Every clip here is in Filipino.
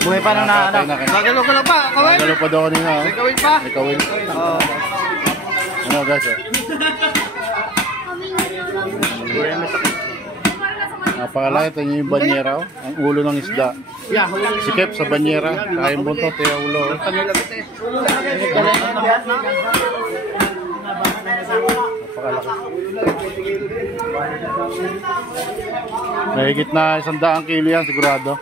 Buhay pa nung naanak. Gagalaw-galaw pa. Kawin. Gagalaw pa daw kanina. May kawin pa. May kawin. Ano guys? Napakalaki. Ito yung banyera. Ang ulo ng isda. Sikip sa banyera. Kayang buntot. Yung ulo. Napakalaki. Mahigit na 100 kilo yan sigurado.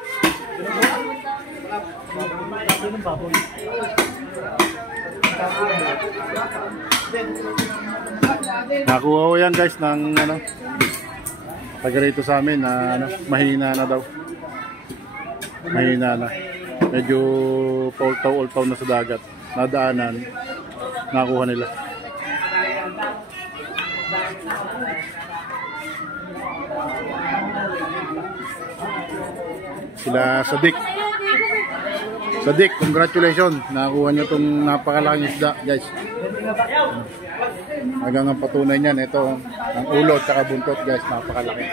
Nakuha ko yan guys ng ano, taga rito sa amin na ano, mahina na daw. Mahina na. Medyo paultaw-ultaw na sa dagat. Nadaanan. Nakuha nila. Sila Sadik, congratulations. Nakakuha nyo itong napakalaking isda, guys. Hanggang ang patunay niyan, ito ang ulo at buntot, guys, napakalaki.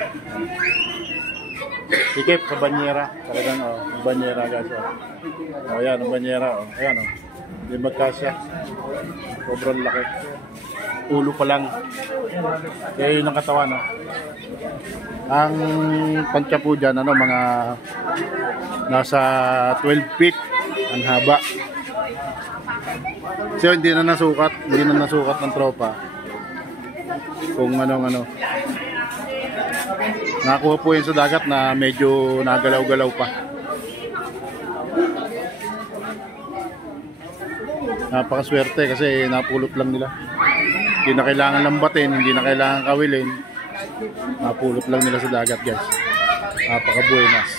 Sikip sa banyera, talagang ang banyera, guys. Ayan, ang banyera, ayan, hindi magkasya. Sobrang laki. Ulo pa lang. Kaya yun ang katawan, Ang pansya po dyan, mga nasa 12 feet ang haba. So hindi na nasukat ng tropa. Kung ano. Nakuha po yun sa dagat na medyo nagalaw-galaw pa. Napakaswerte kasi napulot lang nila. Hindi na kailangan lambatin, hindi na kailangan kawilin. Napulot lang nila sa dagat, guys. Napaka-buenas.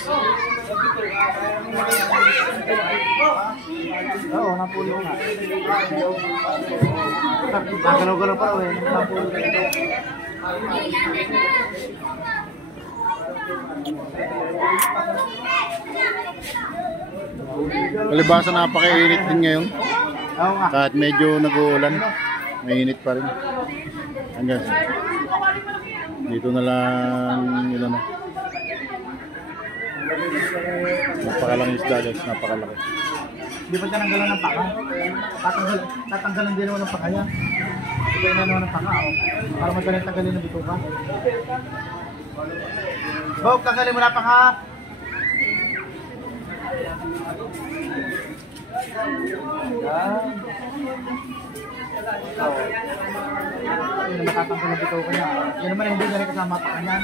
Oo, napulot nga. Nagalaw-galaw pa rin. Napulot nga. Palibasa napaka-init din ngayon. Oo nga. Kahit medyo nag-uulan, mainit pa rin. Hanggang dito na lang yun ano. Napakalang isda, guys, napakalaki. Hindi pa tinanggalan ng paka. Tatanggalan din naman ng paka yan. Ito yung naman ng paka, para madaling tanggalin ng bituka. Bog, tanggalin mo na paka. Yan ang matatanggal ng bituka niya. Yan naman hindi na rin kasama paka niyan.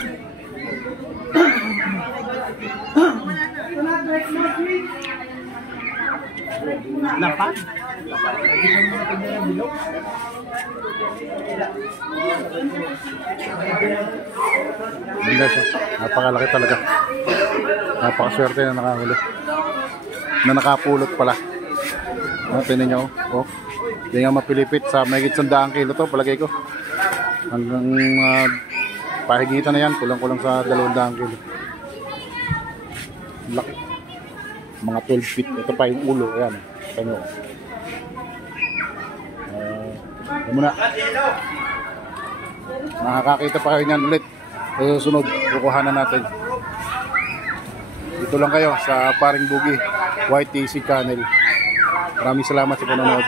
Lapad? Hindi mo naman natin yung bilog. Hindi siya. Napakalaki talaga. Napakaswerte na nakahuli. Na nakapulot pala. Tinan nyo. Hindi nga mapilipit. Sa mahigit 100 kilo to, palagay ko. Hanggang pahigitan na yan. Kulang-kulang sa 200 kilo. Laki. Mga 12 feet. Ito pa yung ulo. Ayan. Ano. Ayan muna. Nakakakita pa kayo niyan ulit. Sa susunod, kukuhanan natin. Dito lang kayo sa Paring Bugi YTC channel. Maraming salamat sa panonood.